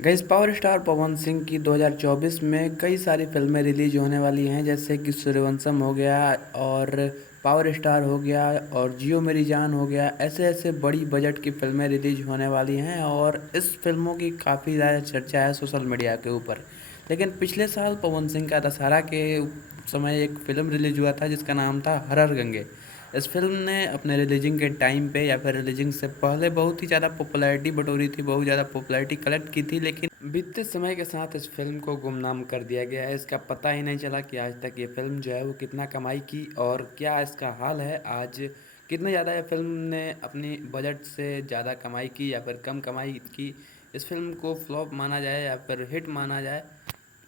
Guys power star Pawan Singh की 2024 में कई सारी फिल्में रिलीज होने वाली हैं, जैसे कि सूर्यवंशम हो गया और पावर स्टार हो गया और जियो मेरी जान हो गया। ऐसे ऐसे बड़ी बजट की फिल्में रिलीज होने वाली हैं और इस फिल्मों की काफ़ी ज़्यादा चर्चा है सोशल मीडिया के ऊपर। लेकिन पिछले साल पवन सिंह का दशहरा के समय एक फ़िल्म रिलीज हुआ था जिसका नाम था हर हर गंगे। इस फिल्म ने अपने रिलीजिंग के टाइम पे या फिर रिलीजिंग से पहले बहुत ही ज़्यादा पॉपुलैरिटी बटोरी थी, बहुत ज़्यादा पॉपुलैरिटी कलेक्ट की थी। लेकिन बीतते समय के साथ इस फिल्म को गुमनाम कर दिया गया है। इसका पता ही नहीं चला कि आज तक ये फिल्म जो है वो कितना कमाई की और क्या इसका हाल है आज। कितने ज़्यादा ये फिल्म ने अपनी बजट से ज़्यादा कमाई की या फिर कम कमाई की। इस फिल्म को फ्लॉप माना जाए या फिर हिट माना जाए,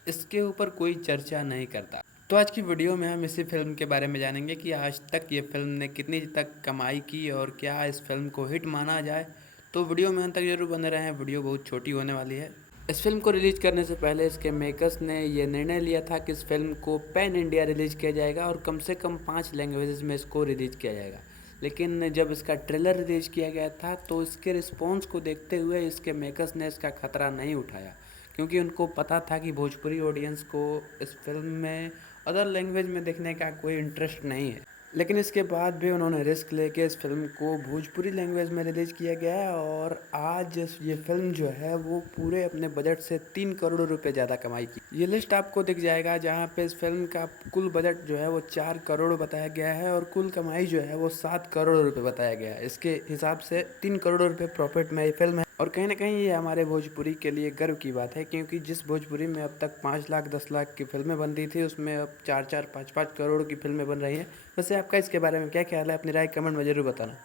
इसके ऊपर कोई चर्चा नहीं करता। तो आज की वीडियो में हम इसी फिल्म के बारे में जानेंगे कि आज तक ये फिल्म ने कितनी तक कमाई की और क्या इस फिल्म को हिट माना जाए। तो वीडियो में अंत तक जरूर बने रहें, वीडियो बहुत छोटी होने वाली है। इस फिल्म को रिलीज करने से पहले इसके मेकर्स ने ये निर्णय लिया था कि इस फिल्म को पैन इंडिया रिलीज किया जाएगा और कम से कम 5 लैंग्वेजेस में इसको रिलीज किया जाएगा। लेकिन जब इसका ट्रेलर रिलीज किया गया था तो इसके रिस्पॉन्स को देखते हुए इसके मेकर्स ने इसका खतरा नहीं उठाया, क्योंकि उनको पता था कि भोजपुरी ऑडियंस को इस फिल्म में अदर लैंग्वेज में देखने का कोई इंटरेस्ट नहीं है। लेकिन इसके बाद भी उन्होंने रिस्क लेके इस फिल्म को भोजपुरी लैंग्वेज में रिलीज़ किया गया है और आज ये फिल्म जो है वो पूरे अपने बजट से 3 करोड़ रुपए ज़्यादा कमाई की। ये लिस्ट आपको दिख जाएगा जहाँ पे इस फिल्म का कुल बजट जो है वो 4 करोड़ बताया गया है और कुल कमाई जो है वो 7 करोड़ रुपए बताया गया है। इसके हिसाब से 3 करोड़ रुपए प्रॉफिट में ये फिल्म है और कहीं ना कहीं ये हमारे भोजपुरी के लिए गर्व की बात है, क्योंकि जिस भोजपुरी में अब तक 5 लाख 10 लाख की फिल्में बनती थी उसमें अब 4 4 5 5 करोड़ की फिल्में बन रही हैं। वैसे आपका इसके बारे में क्या ख्याल है? अपनी राय कमेंट में ज़रूर बताना।